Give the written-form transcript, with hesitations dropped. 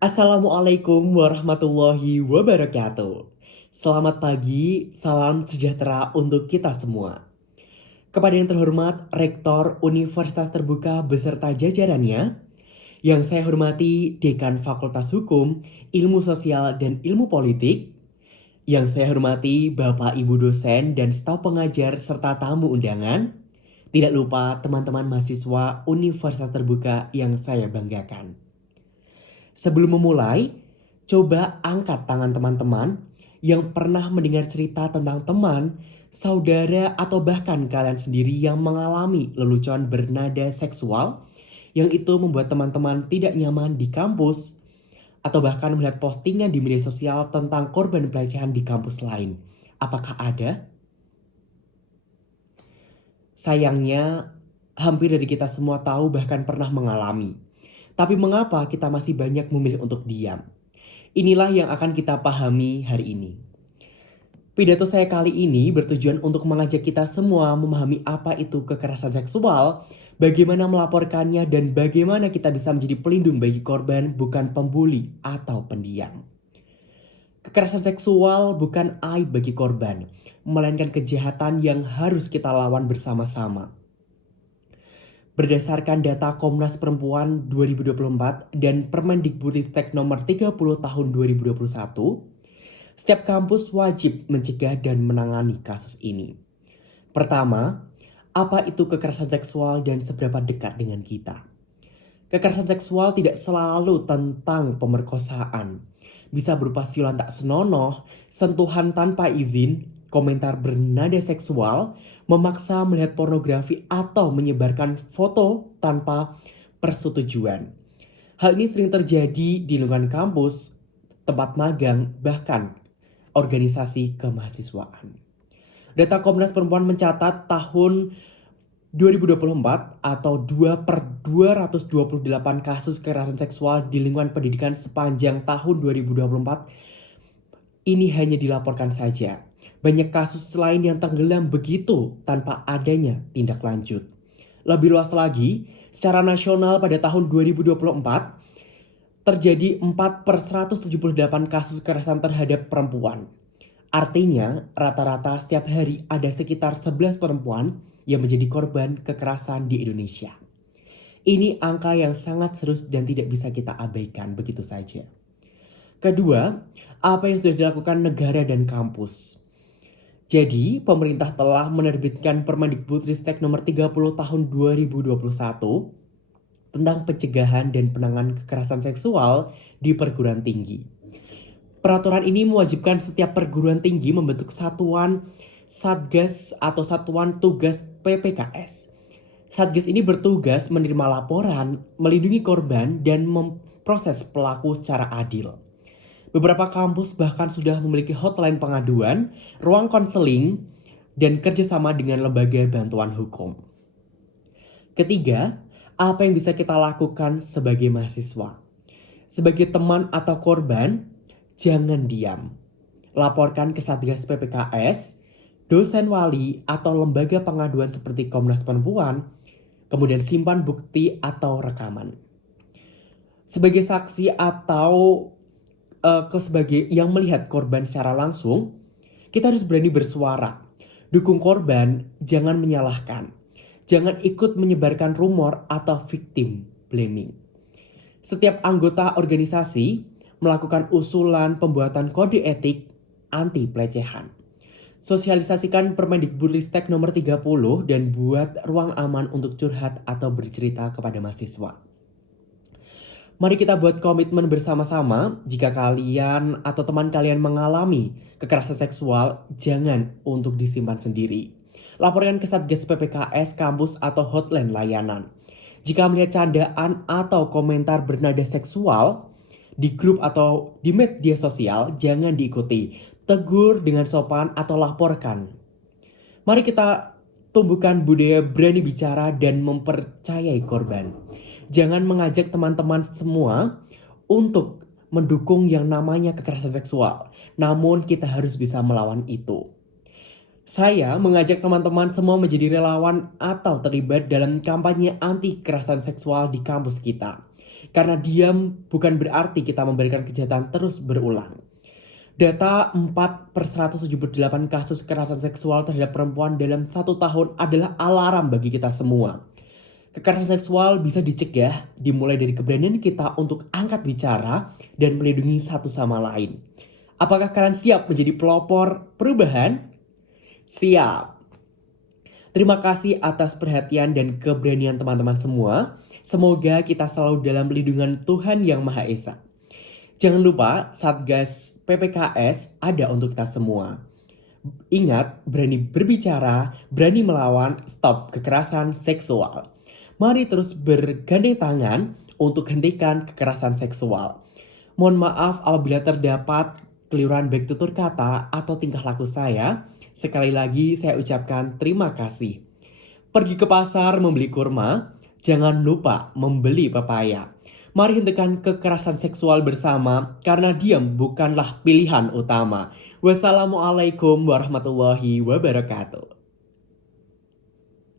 Assalamualaikum warahmatullahi wabarakatuh. Selamat pagi, salam sejahtera untuk kita semua. Kepada yang terhormat Rektor Universitas Terbuka beserta jajarannya, yang saya hormati Dekan Fakultas Hukum, Ilmu Sosial dan Ilmu Politik, yang saya hormati Bapak Ibu dosen dan staf pengajar serta tamu undangan, tidak lupa teman-teman mahasiswa Universitas Terbuka yang saya banggakan. Sebelum memulai, coba angkat tangan teman-teman yang pernah mendengar cerita tentang teman, saudara, atau bahkan kalian sendiri yang mengalami lelucon bernada seksual yang itu membuat teman-teman tidak nyaman di kampus atau bahkan melihat postingan di media sosial tentang korban pelecehan di kampus lain. Apakah ada? Sayangnya, hampir dari kita semua tahu bahkan pernah mengalami. Tapi mengapa kita masih banyak memilih untuk diam? Inilah yang akan kita pahami hari ini. Pidato saya kali ini bertujuan untuk mengajak kita semua memahami apa itu kekerasan seksual, bagaimana melaporkannya, dan bagaimana kita bisa menjadi pelindung bagi korban, bukan pembuli atau pendiam. Kekerasan seksual bukan aib bagi korban, melainkan kejahatan yang harus kita lawan bersama-sama. Berdasarkan data Komnas Perempuan 2024 dan Permendikbudristek nomor 30 tahun 2021, setiap kampus wajib mencegah dan menangani kasus ini. Pertama, apa itu kekerasan seksual dan seberapa dekat dengan kita? Kekerasan seksual tidak selalu tentang pemerkosaan. Bisa berupa siulan tak senonoh, sentuhan tanpa izin, komentar bernada seksual, memaksa melihat pornografi atau menyebarkan foto tanpa persetujuan. Hal ini sering terjadi di lingkungan kampus, tempat magang, bahkan organisasi kemahasiswaan. Data Komnas Perempuan mencatat tahun 2024 atau 2 per 228 kasus kekerasan seksual di lingkungan pendidikan sepanjang tahun 2024 ini hanya dilaporkan saja. Banyak kasus lain yang tenggelam begitu tanpa adanya tindak lanjut. Lebih luas lagi, secara nasional pada tahun 2024 terjadi 4 per 178 kasus kekerasan terhadap perempuan. Artinya, rata-rata setiap hari ada sekitar 11 perempuan yang menjadi korban kekerasan di Indonesia. Ini angka yang sangat serius dan tidak bisa kita abaikan begitu saja. Kedua, apa yang sudah dilakukan negara dan kampus? Jadi, pemerintah telah menerbitkan Permendikbudristek nomor 30 tahun 2021 tentang pencegahan dan penanganan kekerasan seksual di perguruan tinggi. Peraturan ini mewajibkan setiap perguruan tinggi membentuk satuan Satgas atau Satuan Tugas PPKS. Satgas ini bertugas menerima laporan, melindungi korban, dan memproses pelaku secara adil. Beberapa kampus bahkan sudah memiliki hotline pengaduan, ruang konseling, dan kerjasama dengan lembaga bantuan hukum. Ketiga, apa yang bisa kita lakukan sebagai mahasiswa? Sebagai teman atau korban, jangan diam. Laporkan ke Satgas PPKS, dosen wali, atau lembaga pengaduan seperti Komnas Perempuan, kemudian simpan bukti atau rekaman. Sebagai saksi atau sebagai yang melihat korban secara langsung, kita harus berani bersuara. Dukung korban, jangan menyalahkan. Jangan ikut menyebarkan rumor atau victim blaming. Setiap anggota organisasi melakukan usulan pembuatan kode etik anti pelecehan. Sosialisasikan Permendikbudristek nomor 30 dan buat ruang aman untuk curhat atau bercerita kepada mahasiswa. Mari kita buat komitmen bersama-sama. Jika kalian atau teman kalian mengalami kekerasan seksual, jangan untuk disimpan sendiri. Laporkan ke Satgas PPKS, kampus, atau hotline layanan. Jika melihat candaan atau komentar bernada seksual di grup atau di media sosial, jangan diikuti. Tegur dengan sopan atau laporkan. Mari kita tumbuhkan budaya berani bicara dan mempercayai korban. Jangan mengajak teman-teman semua untuk mendukung yang namanya kekerasan seksual. Namun kita harus bisa melawan itu. Saya mengajak teman-teman semua menjadi relawan atau terlibat dalam kampanye anti kekerasan seksual di kampus kita. Karena diam bukan berarti kita memberikan kejahatan terus berulang. Data 4/178 kasus kekerasan seksual terhadap perempuan dalam 1 tahun adalah alarm bagi kita semua. Kekerasan seksual bisa dicegah dimulai dari keberanian kita untuk angkat bicara dan melindungi satu sama lain. Apakah kalian siap menjadi pelopor perubahan? Siap. Terima kasih atas perhatian dan keberanian teman-teman semua. Semoga kita selalu dalam lindungan Tuhan Yang Maha Esa. Jangan lupa Satgas PPKS ada untuk kita semua. Ingat, berani berbicara, berani melawan, stop kekerasan seksual. Mari terus bergandeng tangan untuk hentikan kekerasan seksual. Mohon maaf apabila terdapat keliruan baik tutur kata atau tingkah laku saya. Sekali lagi saya ucapkan terima kasih. Pergi ke pasar membeli kurma, jangan lupa membeli pepaya. Mari hentikan kekerasan seksual bersama karena diam bukanlah pilihan utama. Wassalamualaikum warahmatullahi wabarakatuh.